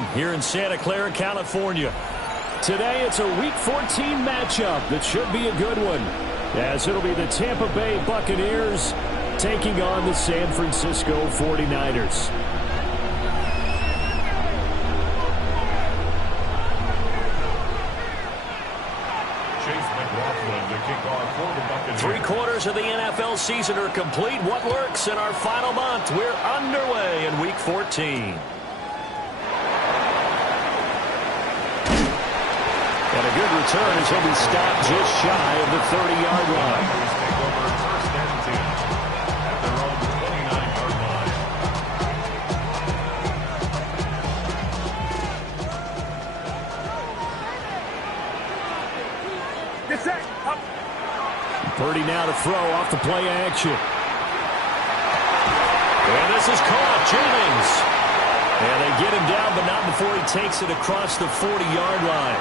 Stadium here in Santa Clara, California. Today it's a Week 14 matchup that should be a good one, as it'll be the Tampa Bay Buccaneers taking on the San Francisco 49ers. Three-quarters of the NFL season are complete. What lurks in our final month? We're underway in Week 14. And a good return as he'll be stopped just shy of the 30-yard line. Purdy now to throw off the play action. And this is caught. Jennings. And they get him down, but not before he takes it across the 40-yard line.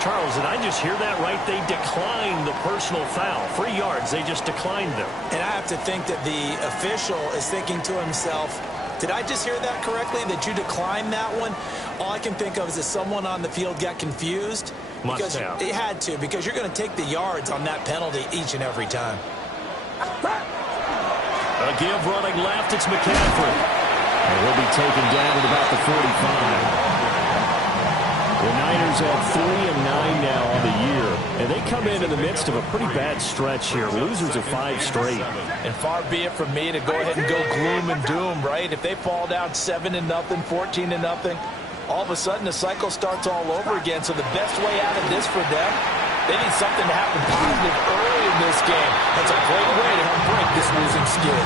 Charles, did I just hear that right? They declined the personal foul. 3 yards, they just declined them. And I have to think that the official is thinking to himself, did I just hear that correctly, that you declined that one? All I can think of is that someone on the field got confused. Because it had to, because you're going to take the yards on that penalty each and every time. A give running left, it's McCaffrey. And he'll be taken down at about the 45. The Niners have 3-9 now on the year, and they come in the midst of a pretty bad stretch here. Losers of 5 straight. And far be it from me to go ahead and go gloom and doom, right? If they fall down 7-0, 14-0, all of a sudden the cycle starts all over again. So the best way out of this for them, they need something to happen positive early in this game. That's a great way to help break this losing skid.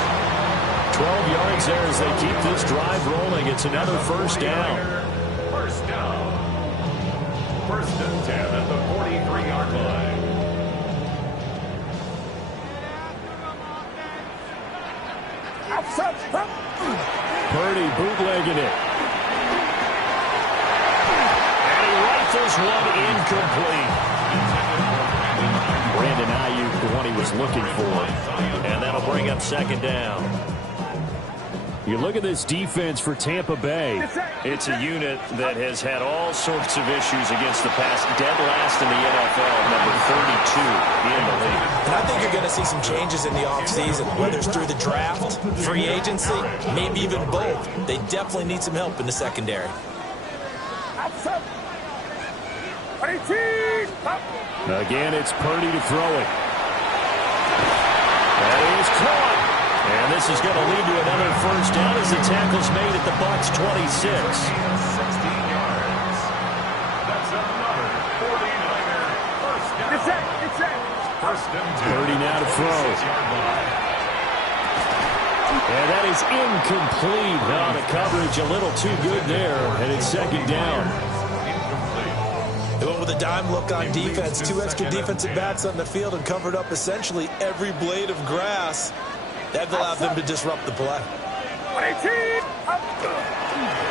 12 yards there as they keep this drive rolling. It's another first down. First down. First and 10 at the 43-yard line. Purdy bootlegging it. And he rifles one incomplete. Brandon Ayuk, the one he was looking for. And that'll bring up second down. You look at this defense for Tampa Bay. It's a unit that has had all sorts of issues against the pass. Dead last in the NFL, number 32 in the league. And I think you're going to see some changes in the offseason, whether it's through the draft, free agency, maybe even both. They definitely need some help in the secondary. Again, it's Purdy to throw it. That is caught. And this is going to lead to another first down as the tackle's made at the Bucs' 26. 16 yards. That's another 49er first down. First and 10. Purdy now to throw. And that is incomplete. Now the coverage a little too good there, and it's second down. They went with a dime look on defense. 2 extra defensive backs on the field and covered up essentially every blade of grass. That allowed them to disrupt the play.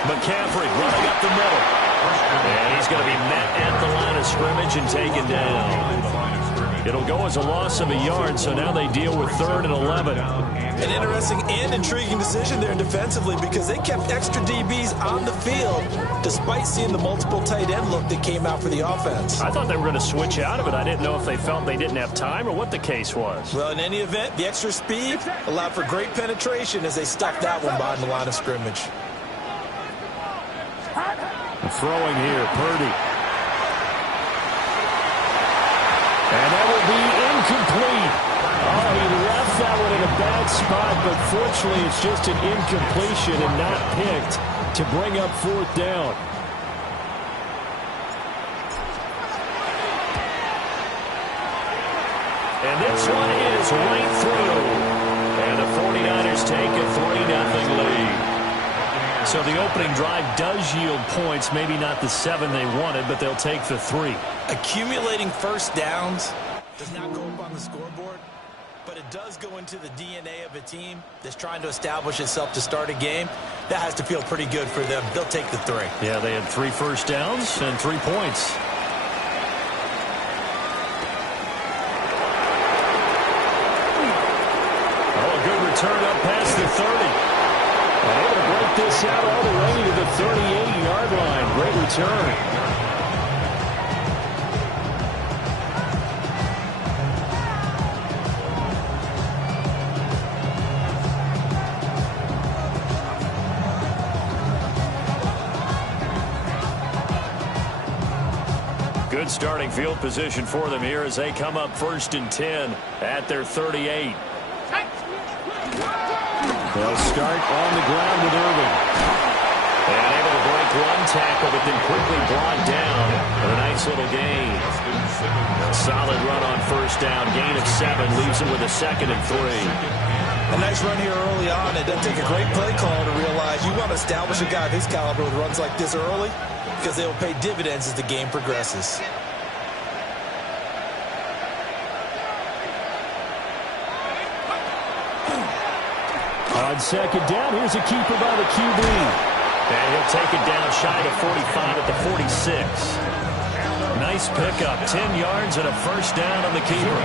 McCaffrey running up the middle. And he's going to be met at the line of scrimmage and taken down. It'll go as a loss of a yard, so now they deal with 3rd and 11. An interesting and intriguing decision there defensively because they kept extra DBs on the field despite seeing the multiple tight end look that came out for the offense. I thought they were going to switch out of it. I didn't know if they felt they didn't have time or what the case was. Well, in any event, the extra speed allowed for great penetration as they stuffed that one behind the line of scrimmage. Throwing here, Purdy. And that will be incomplete. Oh, he left that one in a bad spot, but fortunately it's just an incompletion and not picked to bring up 4th down. And this one is right through. And the 49ers take a 3-0 lead. So the opening drive does yield points, maybe not the 7 they wanted, but they'll take the 3. Accumulating first downs does not go up on the scoreboard, but it does go into the DNA of a team that's trying to establish itself to start a game. That has to feel pretty good for them. They'll take the 3. Yeah, they had 3 first downs and 3 points. Oh, a good return up past the 30. And able to break this out all the way to the 38-yard return. Good starting field position for them here as they come up 1st and 10 at their 38. They'll start on the ground with Irving. And able to break one tackle, but then quickly brought down with a nice little gain. A solid run on 1st down. Gain of 7 leaves him with a 2nd and 3. A nice run here early on. It doesn't take a great play call to realize you want to establish a guy of his caliber with runs like this early, because they will pay dividends as the game progresses. On 2nd down, here's a keeper by the QB. And he'll take it down shy of 45 at the 46. Nice pickup, 10 yards and a 1st down on the keeper.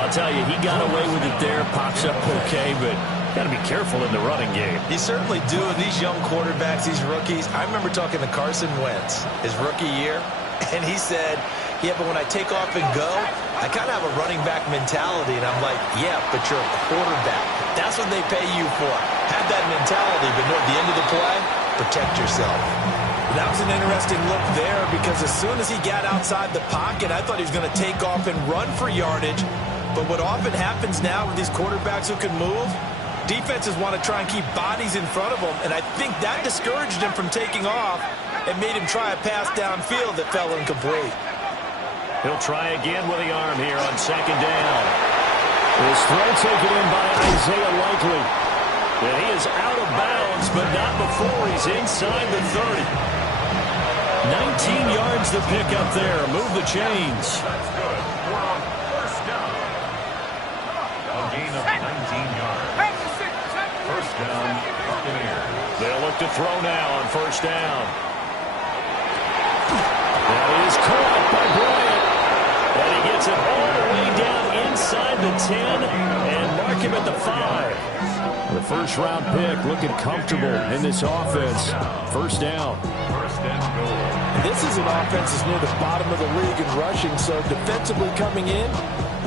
I'll tell you, he got away with it there, pops up okay, but got to be careful in the running game. You certainly do. These young quarterbacks, these rookies. I remember talking to Carson Wentz his rookie year, and he said, yeah, but when I take off and go, I kind of have a running back mentality. And I'm like, yeah, but you're a quarterback. That's what they pay you for. Have that mentality, but no, at the end of the play, protect yourself. That was an interesting look there because as soon as he got outside the pocket, I thought he was going to take off and run for yardage. But what often happens now with these quarterbacks who can move, defenses want to try and keep bodies in front of them, and I think that discouraged him from taking off and made him try a pass downfield that fell incomplete. He'll try again with the arm here on 2nd down. His throw taken in by Isaiah Likely. And he is out of bounds, but not before he's inside the 30. 19 yards to pick up there. Move the chains. That's good. We're on 1st down. A gain of 19 yards. 1st down, Buccaneers. They'll look to throw now on 1st down. That is caught by Bryant. And he gets it all the way down inside the 10 and mark him at the 5. The 1st-round pick looking comfortable in this offense. 1st down. 1st and goal. This is an offense that's near the bottom of the league in rushing, so defensively coming in,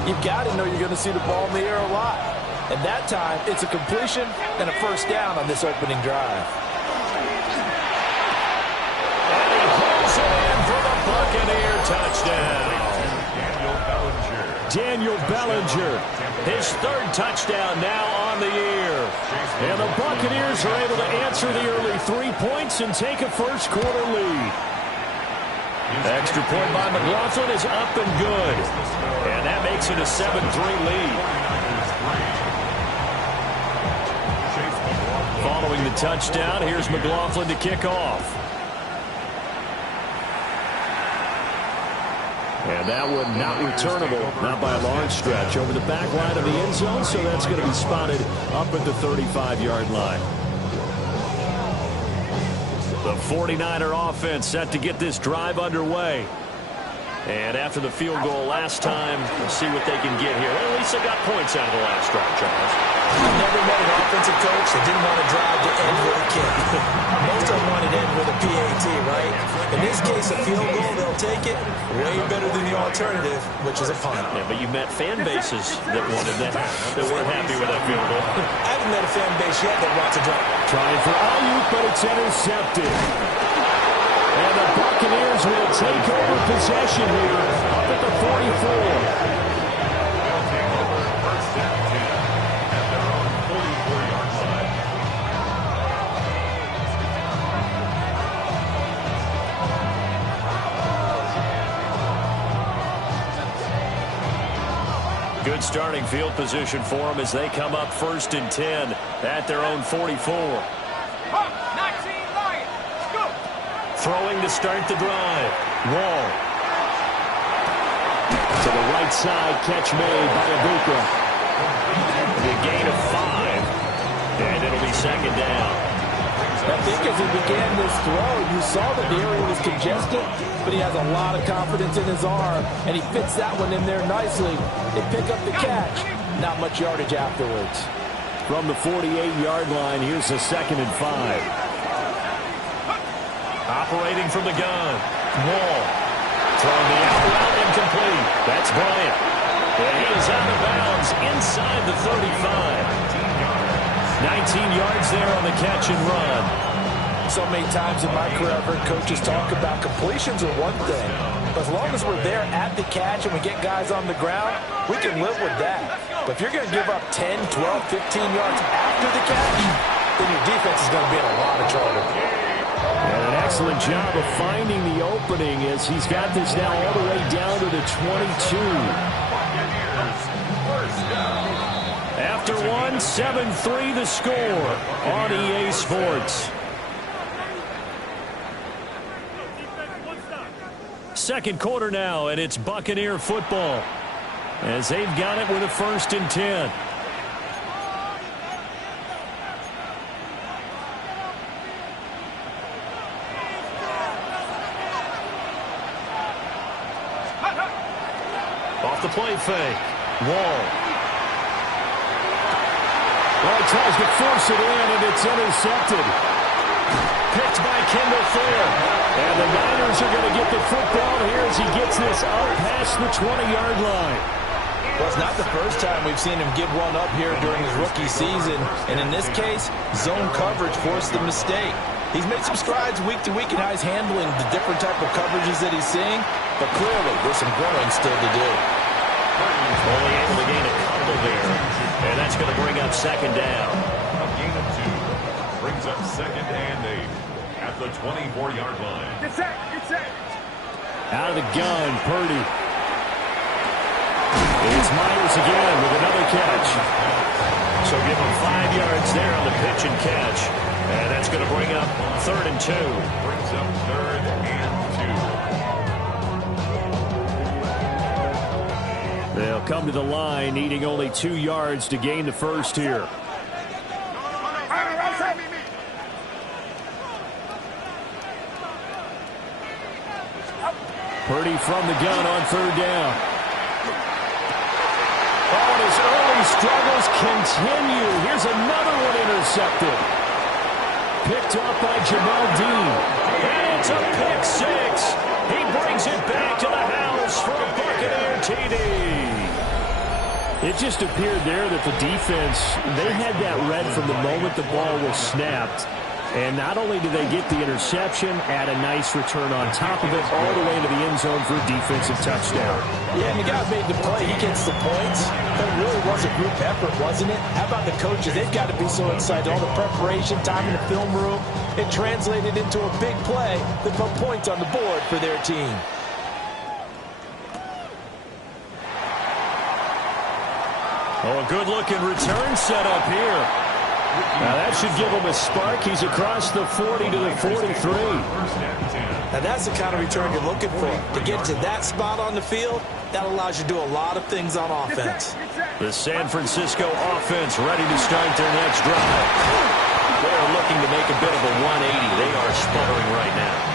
you've got to know you're going to see the ball in the air a lot. And that time, it's a completion and a 1st down on this opening drive. And he hauls it in for the Buccaneer touchdown. Daniel Bellinger, his 3rd touchdown now on the year. And the Buccaneers are able to answer the early 3 points and take a 1st quarter lead. Extra point by McLaughlin is up and good. And that makes it a 7-3 lead. Following the touchdown, here's McLaughlin to kick off. And that one not returnable, not by a long stretch, over the back line of the end zone, so that's going to be spotted up at the 35-yard line. The 49er offense set to get this drive underway. And after the field goal last time, we'll see what they can get here. Well, at least they got points out of the last drive, Charles. I've never met an offensive coach that didn't want to drive to end with a kick. Most of them want it end with a PAT, right? In this case, a field goal, they'll take it. Way better than the alternative, which is a punt. Yeah, but you met fan bases that wanted that weren't happy with that field goal. I haven't met a fan base yet that wants a drive. Trying for Ayuk, but it's intercepted. And the Buccaneers will take over possession here up at the 44. Good starting field position for them as they come up 1st and 10 at their own 44. Throwing to start the drive. Wall. To the right side, catch made by Ibuka. The gain of 5. And it'll be 2nd down. I think as he began this throw, you saw that the area was congested, but he has a lot of confidence in his arm, and he fits that one in there nicely. They pick up the catch. Not much yardage afterwards. From the 48-yard line, here's the 2nd and 5. Operating from the gun. Wall. Throwing the out route incomplete. That's Bryant. And he is out of bounds inside the 35. 19 yards there on the catch and run. So many times in my career, I've heard coaches talk about completions are one thing. But as long as we're there at the catch and we get guys on the ground, we can live with that. But if you're going to give up 10, 12, 15 yards after the catch, then your defense is going to be in a lot of trouble. And an excellent job of finding the opening as he's got this now all the way down to the 22. After one, 7-3 the score on EA Sports. Second quarter now, and it's Buccaneer football as they've got it with a 1st and 10. Off the play fake. Wall. Well, he tries to force it in, and it's intercepted. Picked by Kendall Fair. And the Niners are going to get the football here as he gets this up past the 20-yard line. Well, it's not the first time we've seen him give one up here during his rookie season. And in this case, zone coverage forced the mistake. He's made some strides week to week in how he's handling the different type of coverages that he's seeing. But clearly, there's some growing still to do. Only able to gain a couple there. And that's going to bring up 2nd down. A gain of 2 brings up 2nd and 8 at the 24-yard line. Get set, get set. Out of the gun, Purdy. It's Myers again with another catch. So give him 5 yards there on the pitch and catch. And that's going to bring up 3rd and 2. Brings up 3rd and 2. They'll come to the line, needing only 2 yards to gain the first here. Purdy from the gun on 3rd down. Oh, and his early struggles continue. Here's another one intercepted. Picked up by Jamel Dean. And it's a pick 6. He brings it back to the house for a Buccaneer TD. It just appeared there that the defense, they had that read from the moment the ball was snapped. And not only did they get the interception, add a nice return on top of it, all the way into the end zone for a defensive touchdown. Yeah, and the guy made the play. He gets the points. But it really was a group effort, wasn't it? How about the coaches? They've got to be so excited. All the preparation, time in the film room. It translated into a big play that put points on the board for their team. Oh, a good-looking return set up here. Now, that should give him a spark. He's across the 40 to the 43. Now, that's the kind of return you're looking for. To get to that spot on the field, that allows you to do a lot of things on offense. The San Francisco offense ready to start their next drive. They're looking to make a bit of a 180. They are sputtering right now.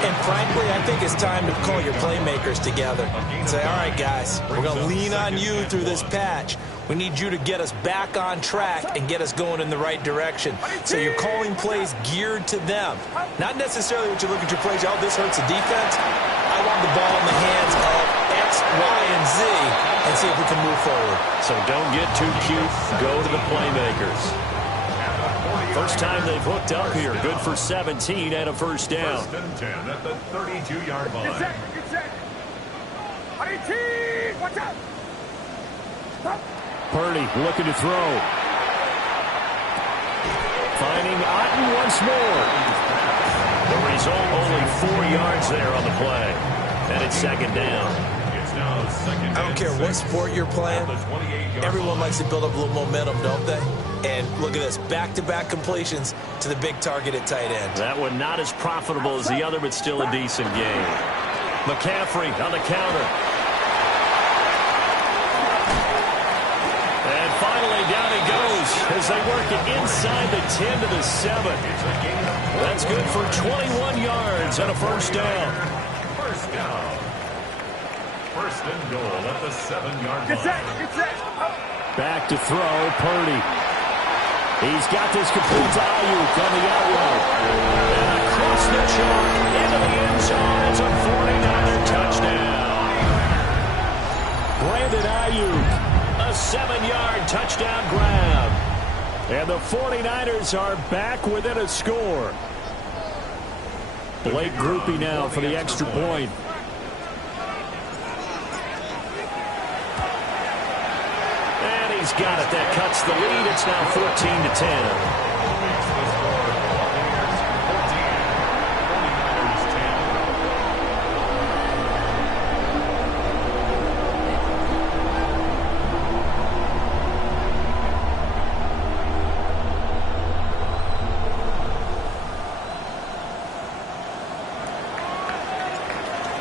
And frankly, I think it's time to call your playmakers together and say, all right, guys, we're going to lean on you through this patch. We need you to get us back on track and get us going in the right direction. So you're calling plays geared to them. Not necessarily what you look at your plays, oh, this hurts the defense. I want the ball in the hands of X, Y, and Z and see if we can move forward. So don't get too cute. Go to the playmakers. First time they've hooked up here. Good for 17 and a first down. 1st and 10 at the 32-yard line. Get set, get set. 18, watch out. Stop. Purdy looking to throw. Finding Otten once more. The result, only 4 yards there on the play. And it's 2nd down. It's now 2nd. I don't care what sport you're playing. Everyone likes to build up a little momentum, don't they? And look at this, back-to-back completions to the big target at tight end. That one not as profitable as the other, but still a decent game. McCaffrey on the counter. And finally down he goes as they work it inside the 10 to the 7. That's good for 21 yards and a first down. First down. 1st and goal at the 7-yard line. Get set, get set. Back to throw, Purdy. He's got this complete to Ayuk on the outright. And across the chalk into the end zone. It's a 49er touchdown. Brandon Ayuk, a 7-yard touchdown grab. And the 49ers are back within a score. Blake Groupie now for the extra point. He's got it. That cuts the lead. It's now 14-10.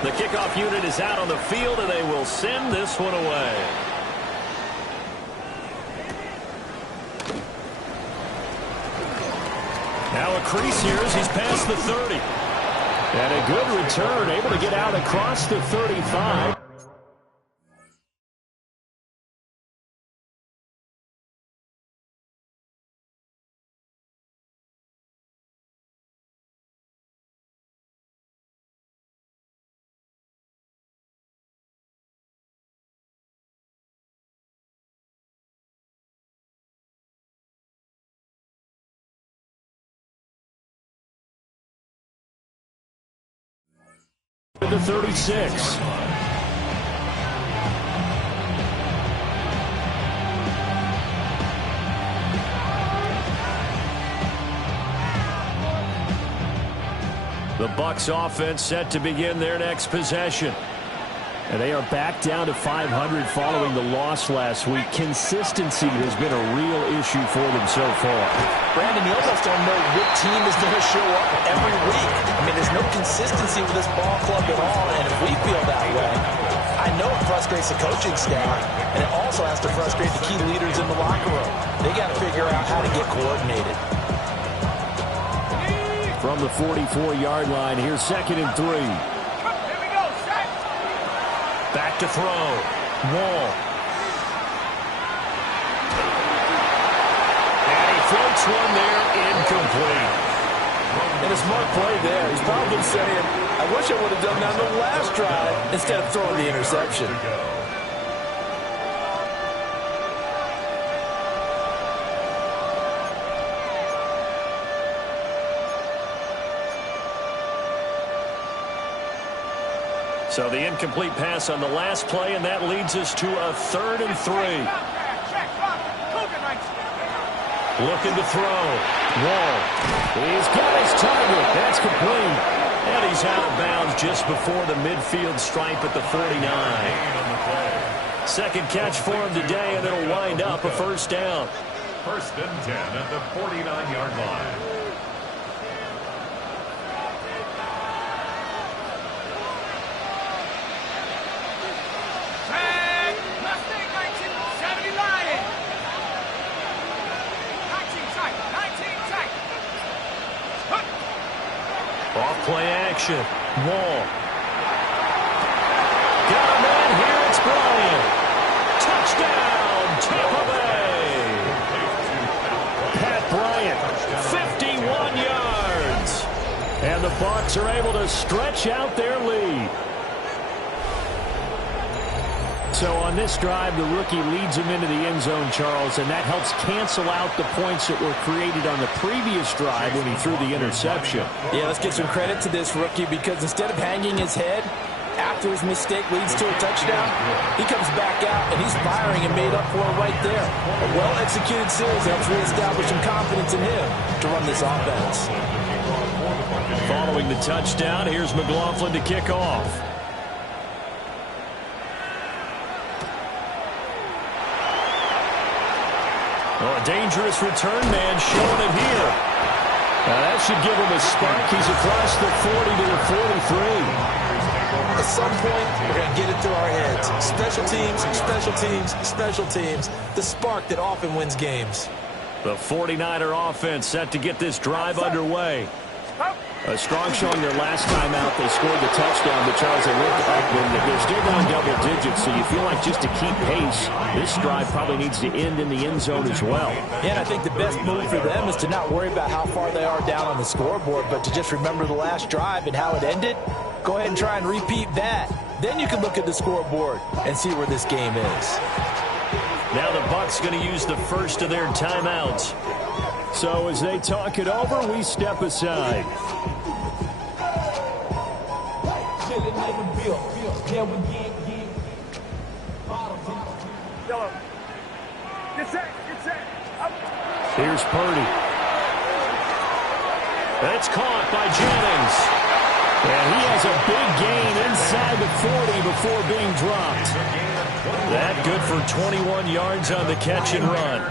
The kickoff unit is out on the field, and they will send this one away. Now a crease here as he's past the 30. And a good return, able to get out across the 35. The 36. The Bucs offense set to begin their next possession. And they are back down to 500 following the loss last week. Consistency has been a real issue for them so far. Brandon, you almost don't know what team is going to show up every week. I mean, there's no consistency with this ball club at all, and if we feel that way, I know it frustrates the coaching staff, and it also has to frustrate the key leaders in the locker room. They got to figure out how to get coordinated. From the 44-yard line, here's 2nd and 3. Back to throw. Wall. And he floats one there, incomplete. And a smart play there. He's probably saying, I wish I would have done that on the last drive instead of throwing the interception. So the incomplete pass on the last play, and that leads us to a 3rd and 3. Looking to throw. Wall. He's got his target. That's complete. And he's out of bounds just before the midfield stripe at the 49. Second catch for him today, and it'll wind up a 1st down. 1st and 10 at the 49-yard line. Off-play action. Wall. Got a man here. It's Bryant. Touchdown, Tampa Bay. Pat Bryant, 51 yards. And the Bucs are able to stretch out their lead. So on this drive, the rookie leads him into the end zone, Charles, and that helps cancel out the points that were created on the previous drive when he threw the interception. Yeah, let's give some credit to this rookie because instead of hanging his head after his mistake leads to a touchdown, he comes back out and he's firing and made up for it right there. A well-executed series helps reestablish some confidence in him to run this offense. Following the touchdown, here's McLaughlin to kick off. Oh, a dangerous return man showing it here. Now that should give him a spark. He's across the 40 to the 43. At some point, we're going to get it through our heads. Special teams, special teams, special teams. The spark that often wins games. The 49er offense set to get this drive underway. A strong showing their last time out. They scored the touchdown, but Charles, they looked up and they're still down double digits, so you feel like just to keep pace, this drive probably needs to end in the end zone as well. Yeah, and I think the best move for them is to not worry about how far they are down on the scoreboard, but to just remember the last drive and how it ended. Go ahead and try and repeat that. Then you can look at the scoreboard and see where this game is. Now the Bucs going to use the first of their timeouts. So as they talk it over, we step aside. Here's Purdy. That's caught by Jennings. And he has a big gain inside the 40 before being dropped. That good for 21 yards on the catch and run.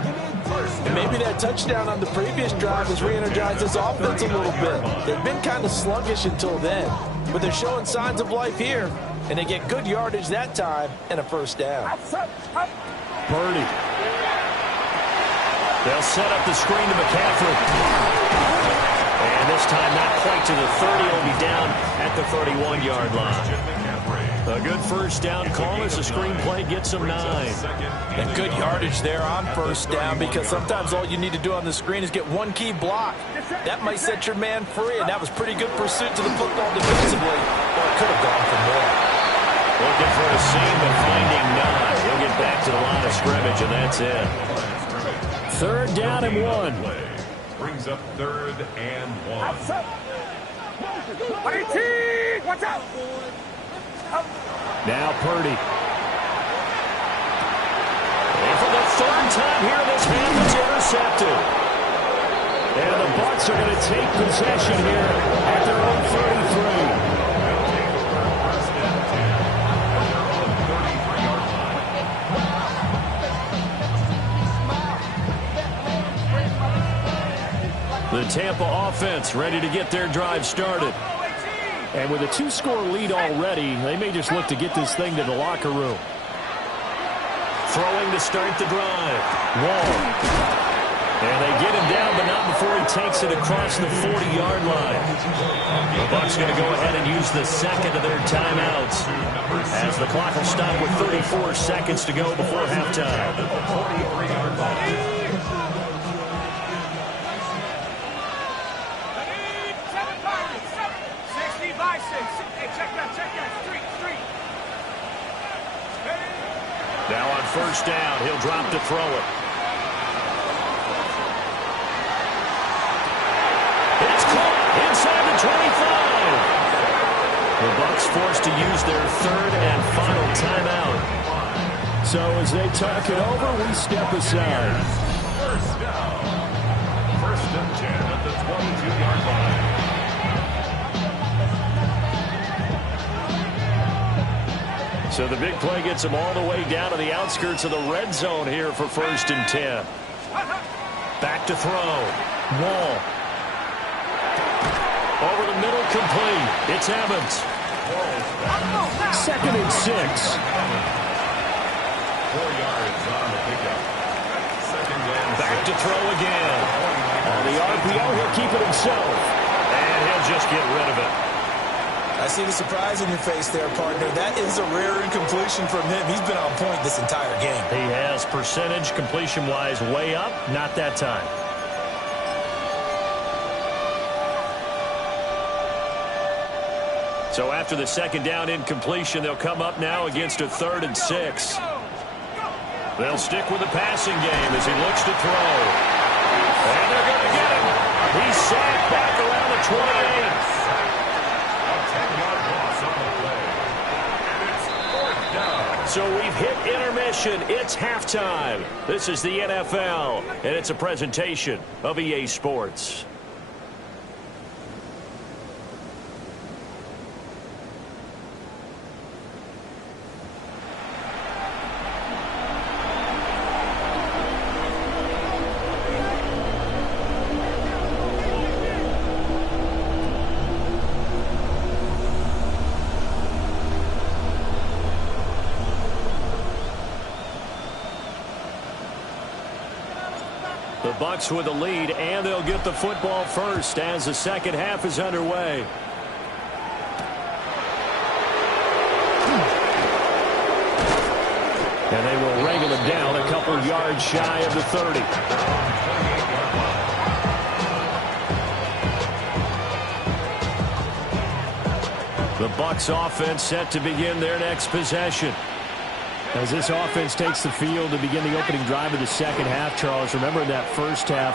And maybe that touchdown on the previous drive has re-energized this offense a little bit. They've been kind of sluggish until then, but they're showing signs of life here, and they get good yardage that time and a first down. Purdy. They'll set up the screen to McCaffrey. And this time not quite to the 30. He'll be down at the 31-yard line. A good first down call as the screenplay gets him 9. And good yardage there on first down, because sometimes all you need to do on the screen is get one key block. That might set your man free, and that was pretty good pursuit to the football defensively, or it could have gone for more. Looking for a seam, but finding none. He'll get back to the line of scrimmage, and that's it. 3rd down and 1. Brings up 3rd and 1. Watch out! Now Purdy. And for the 3rd time here this half, it's intercepted. And the Bucs are going to take possession here at their own 33. The Tampa offense ready to get their drive started. And with a 2-score lead already, they may just look to get this thing to the locker room. Throwing to start the drive. Wall. And they get him down, but not before he takes it across the 40-yard line. The Bucs going to go ahead and use the second of their timeouts, as the clock will stop with 34 seconds to go before halftime. 43-yard line. Now on first down, he'll drop to throw it. It's caught inside the 25. The Bucs forced to use their 3rd and final timeout. So as they talk it over, we step aside. First down. 1st and 10 at the 22-yard line. So the big play gets them all the way down to the outskirts of the red zone here for 1st and 10. Back to throw. Wall. Over the middle, complete. It's Evans. 2nd and 6. 4 yards on the pickup. 2nd and 6. Back to throw again. On the RPO, he'll keep it himself. And he'll just get rid of it. I see the surprise in your face there, partner. That is a rare incompletion from him. He's been on point this entire game. He has percentage completion-wise way up. Not that time. So after the 2nd down incompletion, they'll come up now against a 3rd and 6. They'll stick with the passing game as he looks to throw. And they're going to get him. He's sacked back around the 28. So we've hit intermission. It's halftime. This is the NFL, and it's a presentation of EA Sports. The Bucs with the lead, and they'll get the football first as the second half is underway. And they will wrangle him down a couple yards shy of the 30. The Bucs offense set to begin their next possession. As this offense takes the field to begin the opening drive of the second half, Charles, remember that first half,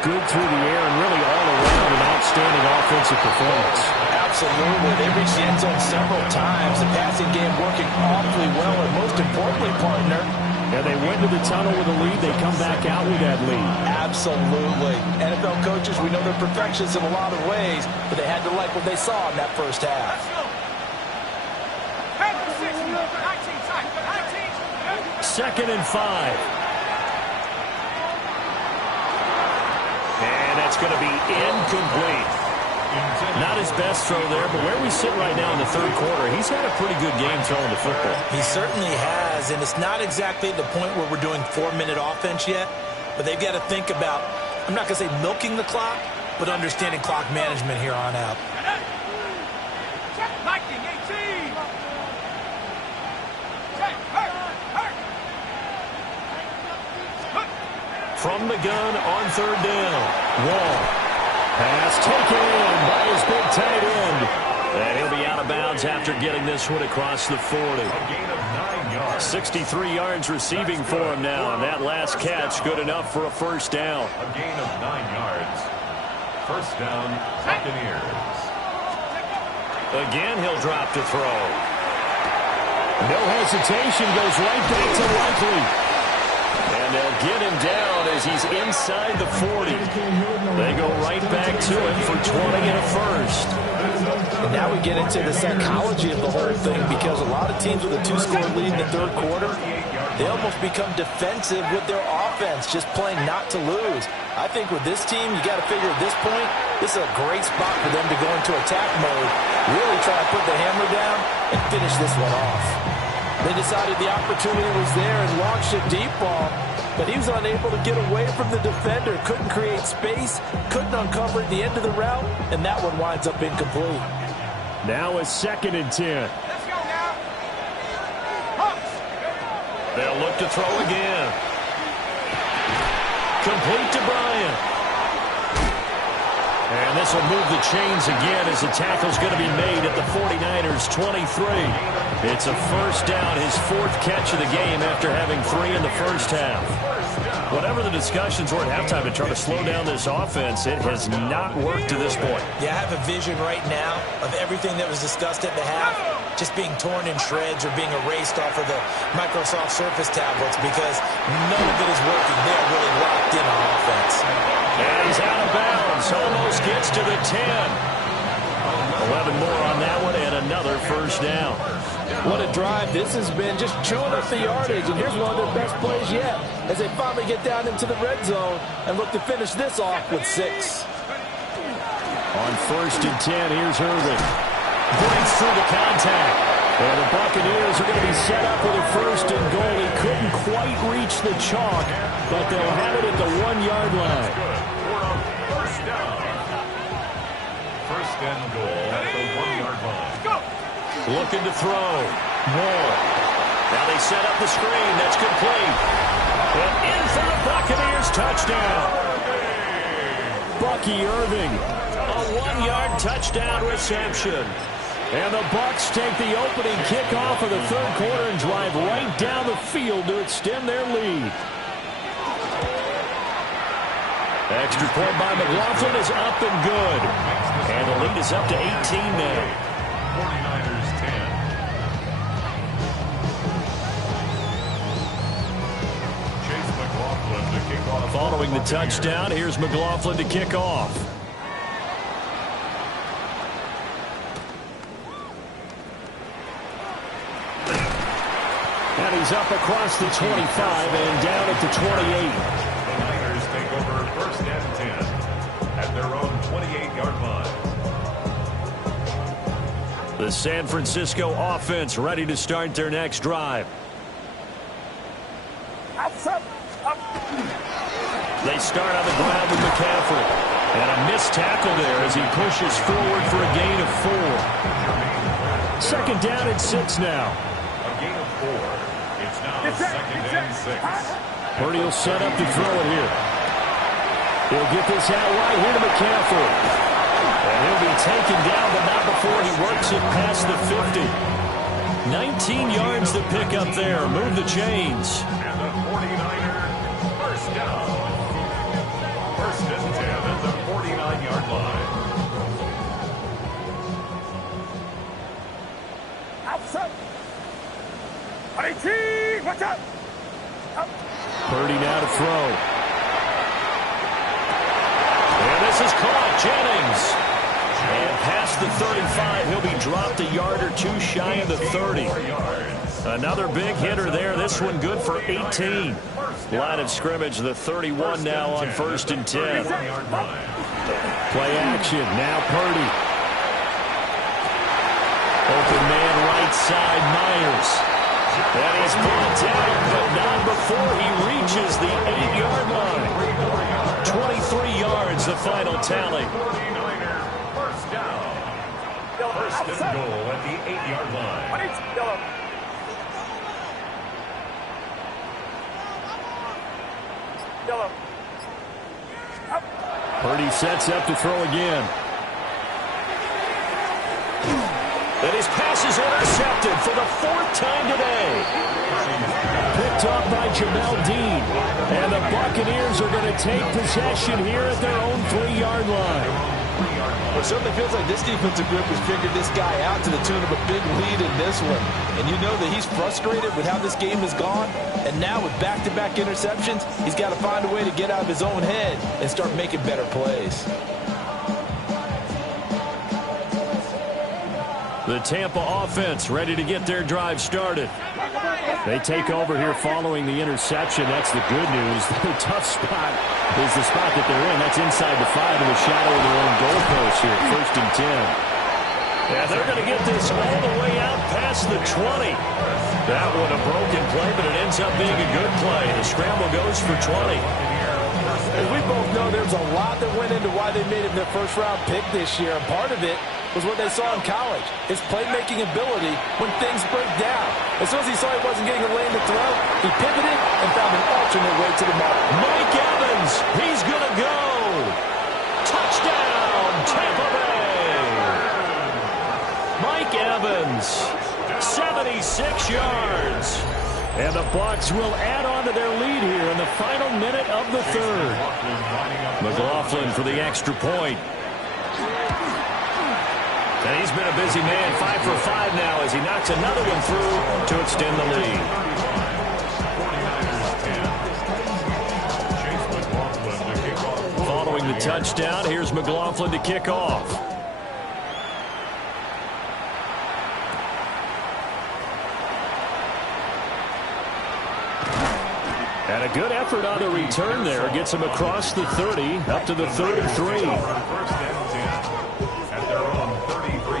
good through the air and really all around an outstanding offensive performance. Absolutely. They reached the end zone several times. The passing game working awfully well, and most importantly, partner, and they went to the tunnel with a lead. They come back out with that lead. Absolutely. NFL coaches, we know they're perfectionists in a lot of ways, but they had to like what they saw in that first half. Second and 5. And that's going to be incomplete. Not his best throw there, but where we sit right now in the third quarter, he's had a pretty good game throwing the football. He certainly has, and it's not exactly the point where we're doing 4-minute offense yet, but they've got to think about, I'm not going to say milking the clock, but understanding clock management here on out. From the gun on third down. Wall. Pass taken in by his big tight end. And he'll be out of bounds after getting this one across the 40. A gain of 9 yards. 63 yards receiving for him now. And that last catch good enough for a first down. A gain of 9 yards. First down, Buccaneers. Again, he'll drop to throw. No hesitation, goes right back to Likely. And they'll get him down as he's inside the 40. They go right back to him for 20 and a first. And now we get into the psychology of the whole thing, because a lot of teams with a 2-score lead in the third quarter, they almost become defensive with their offense, just playing not to lose. I think with this team, you got to figure at this point, this is a great spot for them to go into attack mode, really try to put the hammer down and finish this one off. They decided the opportunity was there and launched a deep ball, but he was unable to get away from the defender, couldn't create space, couldn't uncover at the end of the route, and that one winds up incomplete. Now a 2nd and 10. Let's go now. They'll look to throw again. Complete to Bryant. And this will move the chains again as the tackle's going to be made at the 49ers' 23. It's a first down, his 4th catch of the game after having 3 in the first half. Whatever the discussions were at halftime to try to slow down this offense, it has not worked to this point. Yeah, I have a vision right now of everything that was discussed at the half just being torn in shreds or being erased off of the Microsoft Surface tablets, because none of it is working. They are really locked in on offense. And he's out of bounds. Almost gets to the 10. 11 more on that one and another first down. What a drive this has been, just chewing up the yardage. And here's one of their best plays yet as they finally get down into the red zone and look to finish this off with 6. On 1st and 10, here's Irving. Breaks through the contact. And the Buccaneers are going to be set up with a 1st and goal. He couldn't quite reach the chalk, but they'll have it at the 1-yard line. First down. First and goal at the 1-yard line. Looking to throw. Moore. Now they set up the screen. That's complete. And in for the Buccaneers touchdown. Bucky Irving. A 1-yard touchdown reception. And the Bucs take the opening kickoff of the third quarter and drive right down the field to extend their lead. Extra point by McLaughlin is up and good. And the lead is up to 18 now. 49ers 10. Chase McLaughlin to kick off. Following the touchdown, here's McLaughlin to kick off. And he's up across the 25 and down at the 28. The Niners take over 1st and 10 at their own 28-yard line. The San Francisco offense ready to start their next drive. They start on the ground with McCaffrey. And a missed tackle there as he pushes forward for a gain of 4. Second down and 6 now. A gain of 4. It's now second and 6. Purdy will set up to throw it here. He'll get this out wide here to McCaffrey. And he'll be taken down, but not before he works it past the 50. 19 yards to pick up there. Move the chains. And the 49er first down. First and 10 at the 49-yard line. Outside. 18. Watch out. Purdy now to throw. And this is caught. Jennings. And past the 35, he'll be dropped a yard or two shy of the 30. Another big hitter there. This one good for 18. Line of scrimmage, the 31 now on first and 10. Play action. Now Purdy. Open man right side, Myers. That is brought down, but not before he reaches the 8-yard line. 23 yards, the final tally. First and goal at the 8-yard line. Purdy sets up to throw again. And his pass is intercepted for the 4th time today. Picked off by Jamel Dean. And the Buccaneers are going to take possession here at their own 3-yard line. It certainly feels like this defensive group has figured this guy out to the tune of a big lead in this one. And you know that he's frustrated with how this game has gone. And now with back-to-back interceptions, he's got to find a way to get out of his own head and start making better plays. The Tampa offense ready to get their drive started. They take over here following the interception. That's the good news. The tough spot is the spot that they're in. That's inside the 5 in the shadow of their own goalpost here. First and 10. Yeah, they're going to get this all the way out past the 20. That one a broken play, but it ends up being a good play. The scramble goes for 20. As we both know, there's a lot that went into why they made him their first-round pick this year, and part of it was what they saw in college, his playmaking ability when things break down. As soon as he saw he wasn't getting a lane to throw, he pivoted and found an alternate way to the mark. Mike Evans, he's going to go. Touchdown, Tampa Bay. Mike Evans, 76 yards. And the Bucs will add on to their lead here in the final minute of the 3rd. McLaughlin for the extra point. And he's been a busy man, 5 for 5 now as he knocks another one through to extend the lead. Following the touchdown, here's McLaughlin to kick off. And a good effort on the return there. Gets him across the 30, up to the 33.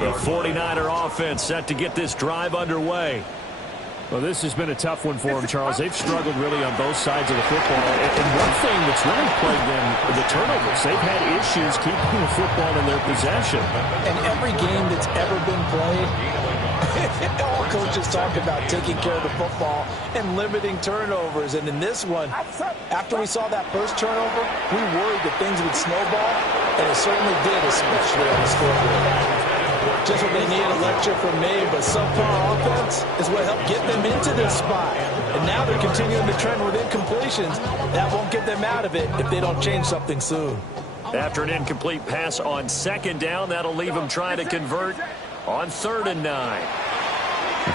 The 49er offense set to get this drive underway. Well, this has been a tough one for them, Charles. They've struggled really on both sides of the football. And one thing that's really plagued them, the turnovers. They've had issues keeping the football in their possession. And every game that's ever been played, all coaches talk about taking care of the football and limiting turnovers. And in this one, after we saw that first turnover, we worried that things would snowball, and it certainly did, especially on the scoreboard. Just what they need, a lecture from me, but subpar offense is what helped get them into this spot. And now they're continuing the trend with incompletions. That won't get them out of it if they don't change something soon. After an incomplete pass on 2nd down, that'll leave them trying to convert on 3rd and 9.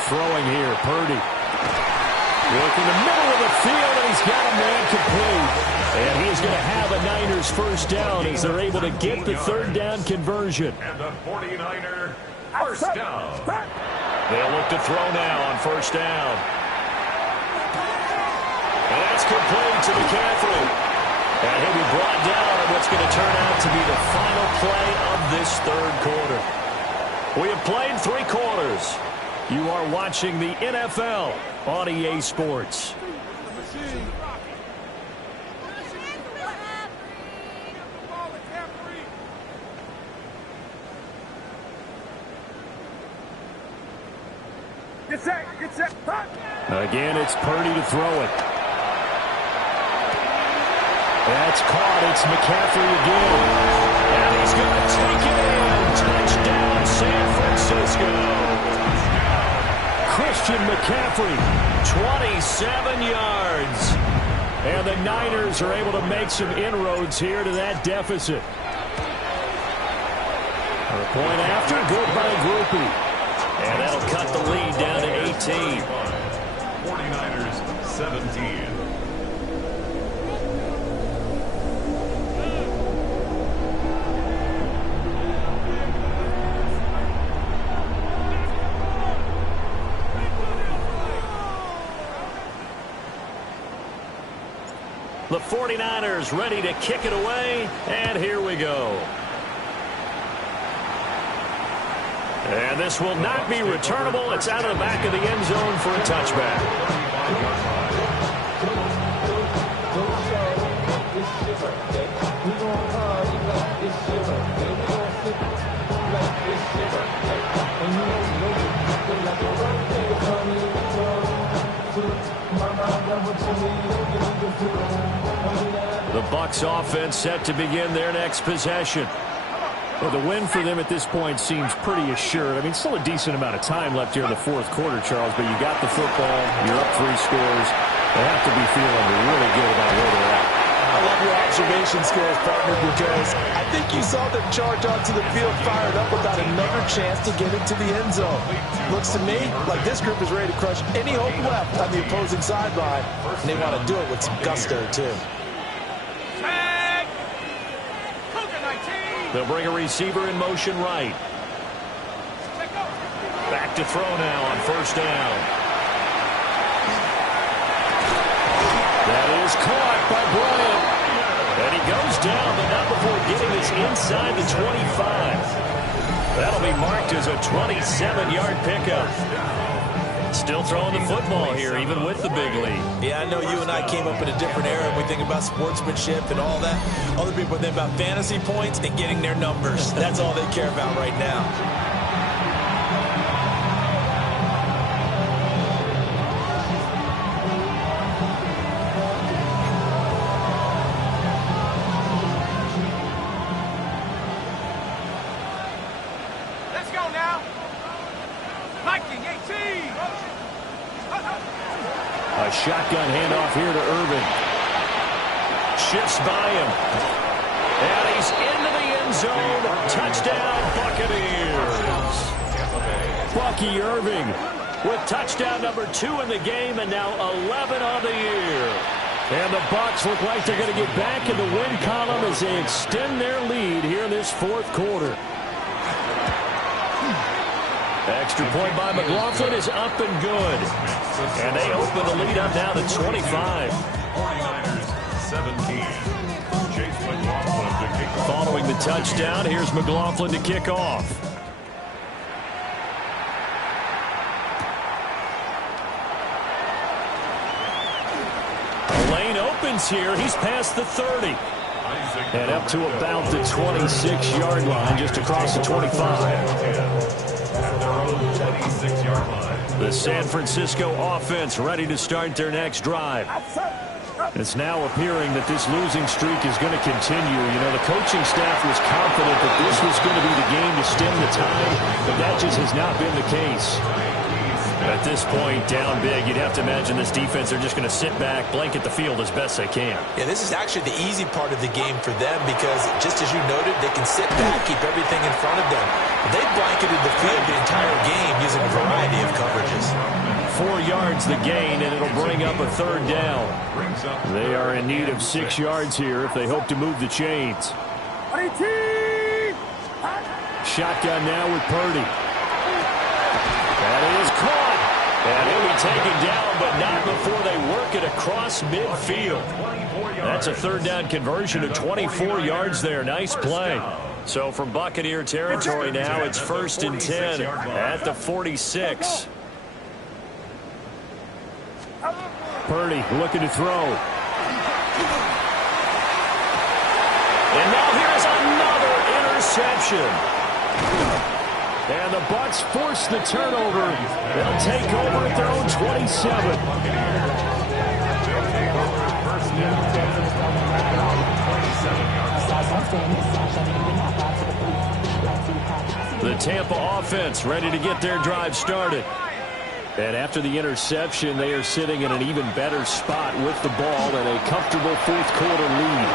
Throwing here, Purdy. Look in the middle of the field, and he's got a man complete. And he's going to have a Niners first down as they're able to get the 3rd down conversion. And the 49er first down. They'll look to throw now on 1st down. And that's complete to McCaffrey. And he'll be brought down on what's going to turn out to be the final play of this 3rd quarter. We have played 3 quarters. You are watching the NFL on EA Sports. Get set. Get set. Punt. Again, it's Purdy to throw it. That's caught. It's McCaffrey again. And he's going to take it in. Touchdown, San Francisco. Christian McCaffrey, 27 yards. And the Niners are able to make some inroads here to that deficit. A point after, good by Groupie. And that'll cut the lead down to 18. 49ers 17. The 49ers ready to kick it away, and here we go. And this will not be returnable. It's out of the back of the end zone for a touchback. The Bucs offense set to begin their next possession. Well, the win for them at this point seems pretty assured. I mean, still a decent amount of time left here in the fourth quarter, Charles, but you got the football, you're up 3 scores. They have to be feeling really good about where they're at. I love your observation skills, partner, because I think you saw them charge onto the field fired up without another chance to get into the end zone. Looks to me like this group is ready to crush any hope left on the opposing sideline, and they want to do it with some gusto, too. They'll bring a receiver in motion right. Back to throw now on first down. That is caught by Bryant. And he goes down, but not before getting us inside the 25. That'll be marked as a 27-yard pickup. Still throwing the football here, even with the big lead. Yeah, I know you and I came up in a different era. We think about sportsmanship and all that. Other people think about fantasy points and getting their numbers. That's all they care about right now. Let's go now. Viking 18. A shotgun handoff here to Irvin. Shifts by him. And he's into the end zone. Touchdown, Buccaneers. Bucky Irving with touchdown number 2 in the game and now 11 on the year. And the Bucs look like they're going to get back in the win column as they extend their lead here in this fourth quarter. Extra point by McLaughlin is up and good. And they open the lead up now to 25. 49ers 17. Chase McLaughlin to kick off. Following the touchdown, here's McLaughlin to kick off. The lane opens here. He's past the 30. And up to about the 26-yard line, just across the 25. The San Francisco offense ready to start their next drive. It's now appearing that this losing streak is going to continue. You know, the coaching staff was confident that this was going to be the game to stem the tide, but that just has not been the case. At this point, down big, you'd have to imagine this defense are just going to sit back, blanket the field as best they can. Yeah, this is actually the easy part of the game for them because, just as you noted, they can sit back, keep everything in front of them. They blanketed the field the entire game using a variety of coverages. 4 yards the gain, and it'll bring up a third down. They are in need of 6 yards here if they hope to move the chains. Shotgun now with Purdy. That is caught. And he'll be taken down, but not before they work it across midfield. That's a third down conversion of 24 yards there. Nice play. So from Buccaneer territory now, it's 1st and 10 at the 46. Purdy looking to throw. And now here's another interception. And the Bucs force the turnover. They'll take over at their own 27. The Tampa offense ready to get their drive started. And after the interception, they are sitting in an even better spot with the ball and a comfortable fourth-quarter lead.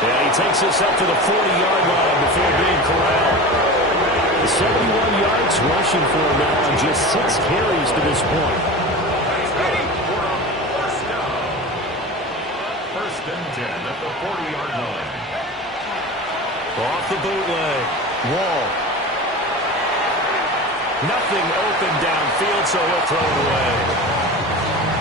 And he takes this up to the 40-yard line before being corralled. 71 yards rushing for him now on just 6 carries to this point. First and 10 at the 40-yard line. Off the bootleg. Wall. Nothing open downfield, so he'll throw it away.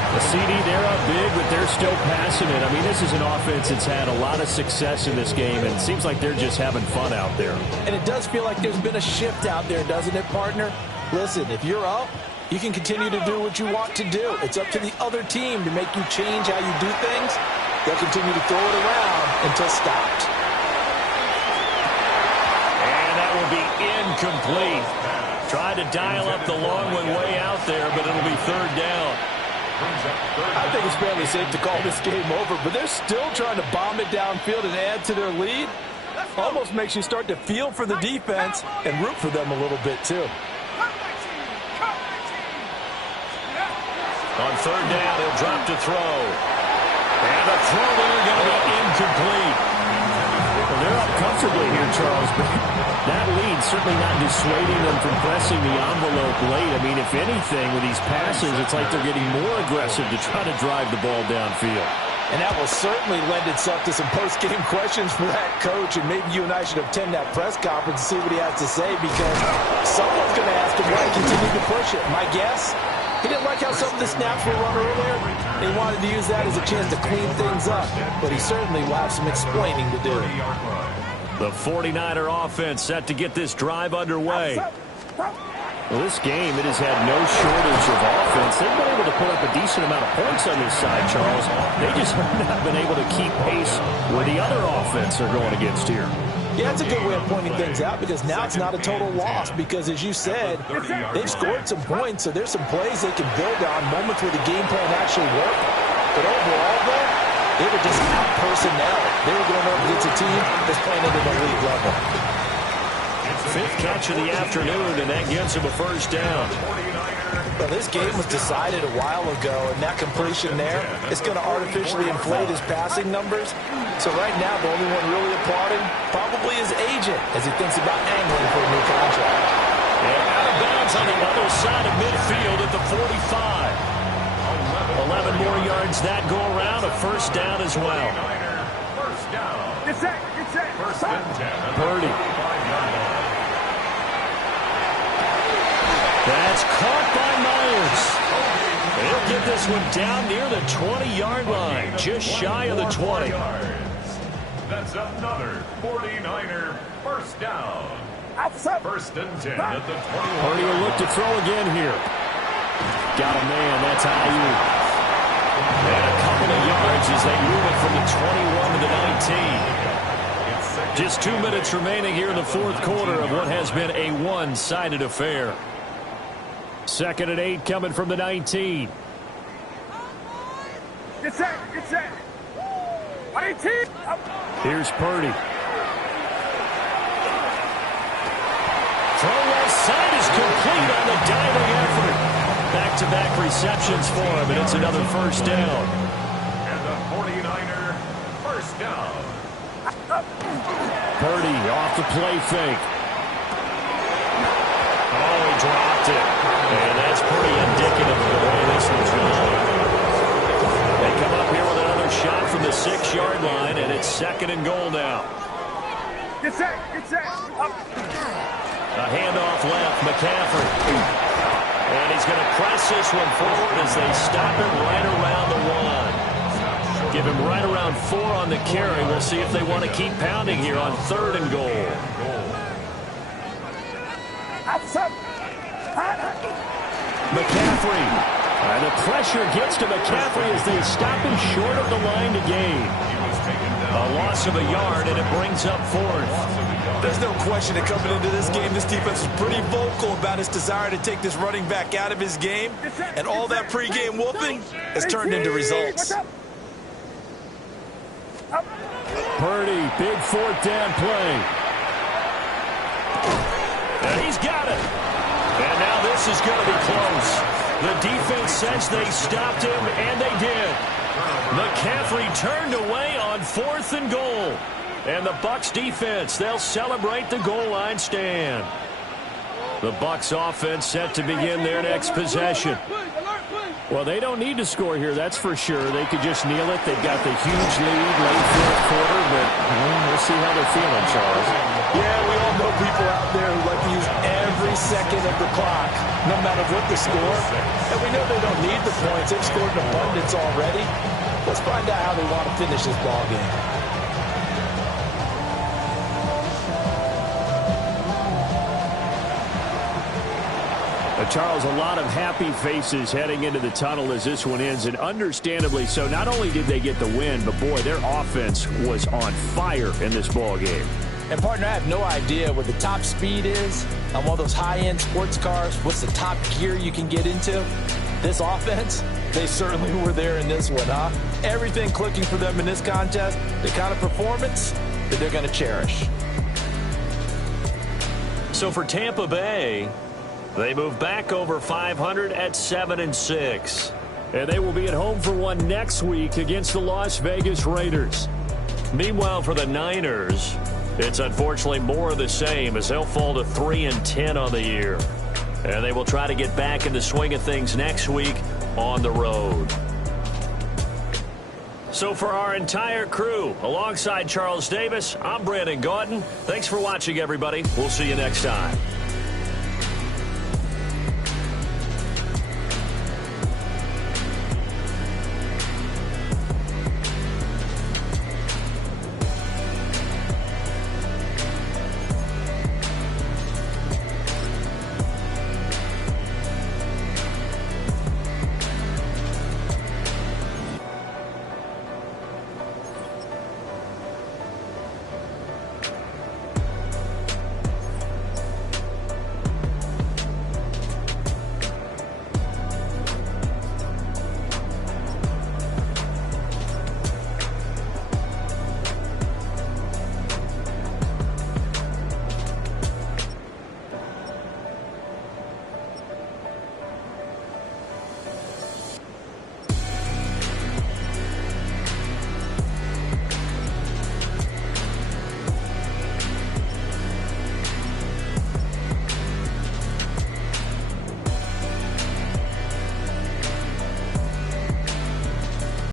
The CD, they're up big, but they're still passing it. I mean, this is an offense that's had a lot of success in this game, and it seems like they're just having fun out there. And it does feel like there's been a shift out there, doesn't it, partner? Listen, if you're up, you can continue to do what you want to do. It's up to the other team to make you change how you do things. They'll continue to throw it around until stopped. And that will be incomplete. Tried to dial up the long one way out there, but it'll be third down. I think it's fairly safe to call this game over, but they're still trying to bomb it downfield and add to their lead. Almost makes you start to feel for the defense and root for them a little bit, too. On third down, he'll drop to throw. And the throw there going to be incomplete. Well, they're up comfortably here, Charles, but that lead certainly not dissuading them from pressing the envelope late. I mean, if anything, with these passes, it's like they're getting more aggressive to try to drive the ball downfield. And that will certainly lend itself to some post-game questions for that coach, and maybe you and I should attend that press conference and see what he has to say, because someone's going to ask him why he continued to push it. My guess, he didn't like how some of the snaps were run earlier. He wanted to use that as a chance to clean things up, but he certainly will have some explaining to do. The 49er offense set to get this drive underway. Well, this game, it has had no shortage of offense. They've been able to put up a decent amount of points on this side, Charles. They just have not been able to keep pace where the other offense are going against here. Yeah, that's a good way of pointing things out, because now it's not a total loss, because as you said, they've scored some points, so there's some plays they can build on, moments where the game plan actually worked. But overall, though, they were just out personnel. They were going up against a team that's playing at an elite level. Fifth catch of the afternoon, and that gets him a first down. Well, this game was decided a while ago, and that completion there is going to artificially inflate his passing numbers. So right now, the only one really applauding probably his agent as he thinks about angling for a new contract. And out of bounds on the other side of midfield at the 45. 11 more yards that go around, a first down as well. First down. It's it. First and 10. Purdy. That's caught by Myers. They'll get this one down near the 20-yard line, just shy of the 20. That's another 49er first down. First and 10 at the 21. Purdy will look to throw again here. Got a man, that's Ayuk. And a couple of yards as they move it from the 21 to the 19. Just 2 minutes remaining here in the fourth quarter of what has been a one-sided affair. Second and 8 coming from the 19. Get set. 18. Here's Purdy. Throw left side is complete on the diving effort. Back-to-back receptions for him, and it's another first down. And the 49er first down. Purdy off the play fake. Oh, he dropped it. And that's pretty indicative of the way this one's going. They come up here with another shot from the 6-yard line, and it's second and goal now. Get set. A handoff left, McCaffrey. And he's going to press this one forward as they stop him right around the 1. Give him right around 4 on the carry. We'll see if they want to keep pounding here on third and goal. McCaffrey. And the pressure gets to McCaffrey as they stop him short of the line to gain. He was taken down A loss of a yard, and it brings up fourth. There's no question that coming into this game, this defense was pretty vocal about its desire to take this running back out of his game. And all that pregame whooping has turned into results. Purdy, big fourth down play. And he's got it. And now this is going to be close. The defense says they stopped him, and they did. McCaffrey turned away on 4th and goal. And the Bucs defense, they'll celebrate the goal line stand. The Bucs offense set to begin their next possession. Well, they don't need to score here, that's for sure. They could just kneel it. They've got the huge lead late fourth quarter, but we'll see how they're feeling, Charles. Yeah, we all know people out there who like to use every second of the clock, no matter what the score. And we know they don't need the points. They've scored in abundance already. Let's find out how they want to finish this ball game. Charles, a lot of happy faces heading into the tunnel as this one ends, and understandably so. Not only did they get the win, but, boy, their offense was on fire in this ball game. And, partner, I have no idea what the top speed is on one of those high-end sports cars. What's the top gear you can get into? This offense, they certainly were there in this one, huh? Everything clicking for them in this contest, the kind of performance that they're going to cherish. So for Tampa Bay, they move back over 500 at 7-6. And they will be at home for one next week against the Las Vegas Raiders. Meanwhile, for the Niners, it's unfortunately more of the same as they'll fall to 3-10 on the year. And they will try to get back in the swing of things next week on the road. So for our entire crew, alongside Charles Davis, I'm Brandon Gaudin. Thanks for watching, everybody. We'll see you next time.